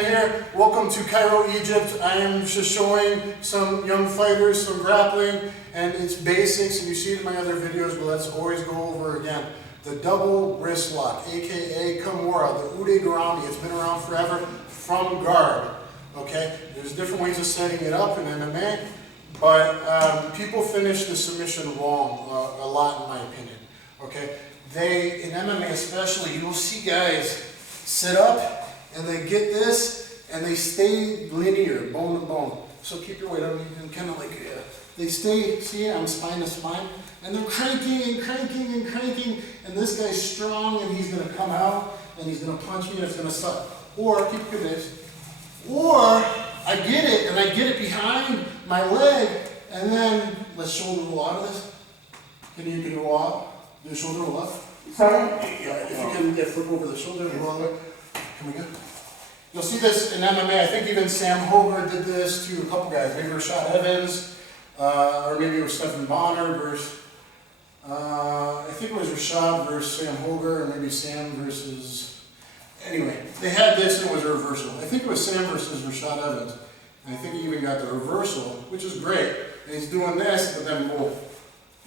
Dan here. Welcome to Cairo, Egypt. I am just showing some young fighters some grappling, and it's basics, and you see it in my other videos, but let's always go over again. The double wrist lock, aka Kimura, the Ude Garami. It's been around forever from guard. Okay, there's different ways of setting it up in MMA, but people finish the submission wrong a lot, in my opinion. Okay, in MMA especially, you'll see guys sit up and they get this and they stay linear, bone to bone. So keep your weight on and kind of like, they stay, see, I'm spine to spine, and they're cranking and cranking and cranking, and this guy's strong and he's gonna come out and he's gonna punch me and it's gonna suck. Or, keep your this, or I get it and I get it behind my leg, and then let's shoulder roll out of this. Can you roll out? Do a shoulder roll up? Yeah, if you can flip over the shoulder and roll it. Can we go? You'll see this in MMA. I think even Sam Hoger did this to a couple guys. Maybe Rashad Evans, or maybe it was Stephen Bonner versus, I think it was Rashad versus Sam Hoger, or maybe Sam versus, anyway, they had this and it was a reversal. I think it was Sam versus Rashad Evans. And I think he even got the reversal, which is great. And he's doing this, but then boom.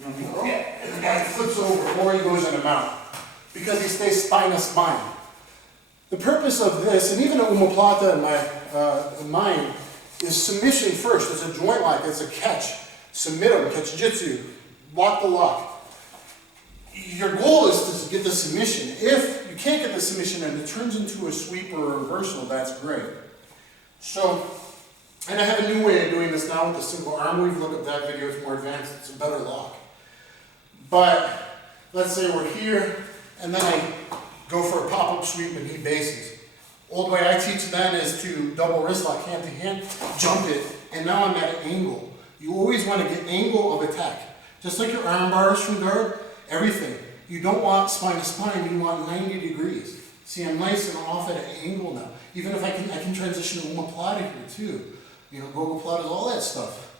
And the guy flips over, or he goes in a mount, because he stays spine to spine. The purpose of this, and even the omoplata in mine, is submission first. It's a joint lock, it's a catch. Submit them, Catch-Jitsu, lock the lock. Your goal is to get the submission. If you can't get the submission and it turns into a sweep or a reversal, that's great. So, and I have a new way of doing this now with the single arm. We've looked at that video, it's more advanced, it's a better lock. But let's say we're here, and then I go for a pop-up sweep and knee bases. Old way I teach then is to double wrist lock, hand to hand, jump it, and now I'm at an angle. You always want to get angle of attack. Just like your arm bars from guard, everything. You don't want spine to spine, you want 90 degrees. See, I'm nice and off at an angle now. Even if I can transition to omoplata here too. You know, gogoplatas, all that stuff.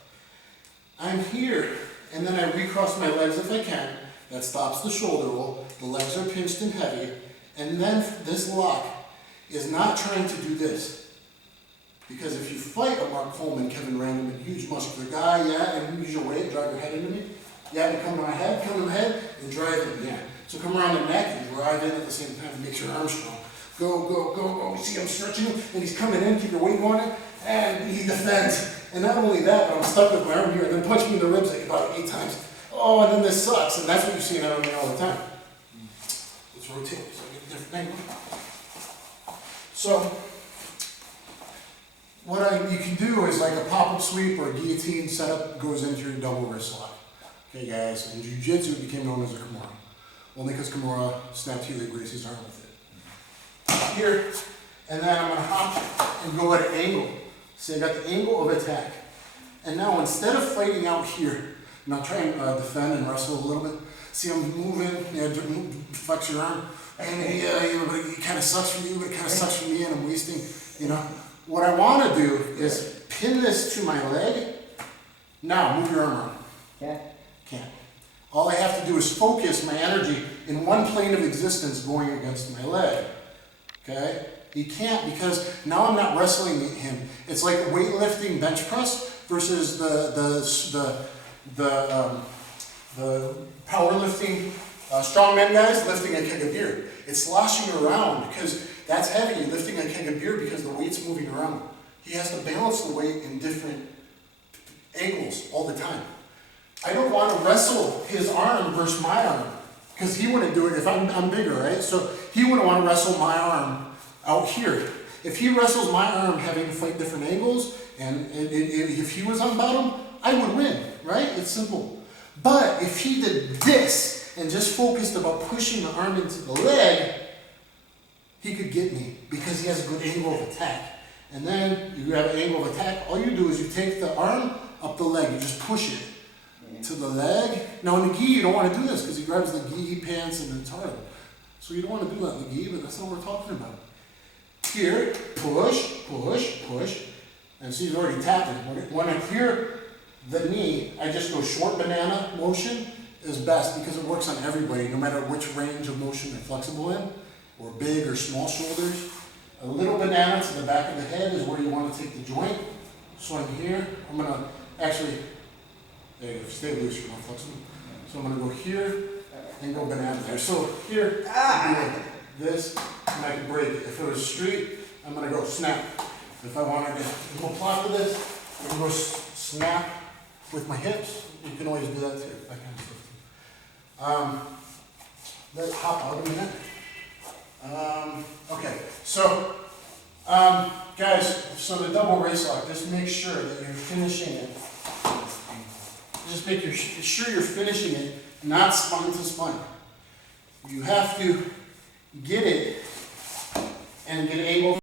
I'm here, and then I recross my legs if I can. That stops the shoulder roll. The legs are pinched and heavy. And then this lock is not trying to do this. Because if you fight a Mark Coleman, Kevin Random, a huge muscular guy, yeah, and use your weight, drive your head into me. Yeah, and come to my head, and drive it, yeah. So come around the neck and drive in at the same time to make your arm strong. Go, go, go, go. See, I'm stretching him, and he's coming in, keep your weight on it, and he defends. And not only that, but I'm stuck with my arm here, and then punch me in the ribs like about 8 times. Oh, and then this sucks, and that's what you see in MMA all the time. Let's rotate so I get a different angle. So, what you can do is like a pop-up sweep or a guillotine setup goes into your double wrist lock. Okay, guys, in Jiu-Jitsu it became known as a Kimura. Only because Kimura snapped Healy Gracie's arm with it. Here, and then I'm going to hop and go at an angle. So I got the angle of attack. And now instead of fighting out here, now try and defend and wrestle a little bit. See, I'm moving, flex your arm, and it kind of sucks for you, but it kind of sucks for me, and I'm wasting, you know. What I want to do is pin this to my leg. Now, move your arm around. Can't. All I have to do is focus my energy in one plane of existence going against my leg. Okay? You can't, because now I'm not wrestling him. It's like weightlifting bench press versus the powerlifting strongman guys lifting a keg of beer. It's sloshing around because that's heavy, lifting a keg of beer because the weight's moving around. He has to balance the weight in different angles all the time. I don't want to wrestle his arm versus my arm because he wouldn't do it if I'm bigger, right? So he wouldn't want to wrestle my arm out here. If he wrestles my arm having to fight different angles, and if he was on bottom, I would win, right? It's simple. But if he did this and just focused about pushing the arm into the leg, he could get me because he has a good angle of attack. And then you have an angle of attack. All you do is you take the arm up the leg. You just push it to the leg. Now in the gi, you don't want to do this because he grabs the gi pants and it's hard. So you don't want to do that in the gi, but that's not what we're talking about. Here, push, push, push. And see, he's already tapping. When I clear the knee, I just go short banana motion is best because it works on everybody, no matter which range of motion they're flexible in, or big or small shoulders. A little banana to the back of the head is where you want to take the joint. Swing here. I'm going to actually, there you go, stay loose, you're not flexible. So I'm going to go here and go banana there. So here, this, and I can break it. If it was straight, I'm going to go snap. If I want to get a little plot with this, I can go snap with my hips. You can always do that too, that kind of stuff too. Let's hop out a minute. Okay, so guys, so the double wrist lock, just make sure that you're finishing it. Just make sure you're finishing it, not spine to spine. You have to get it and get able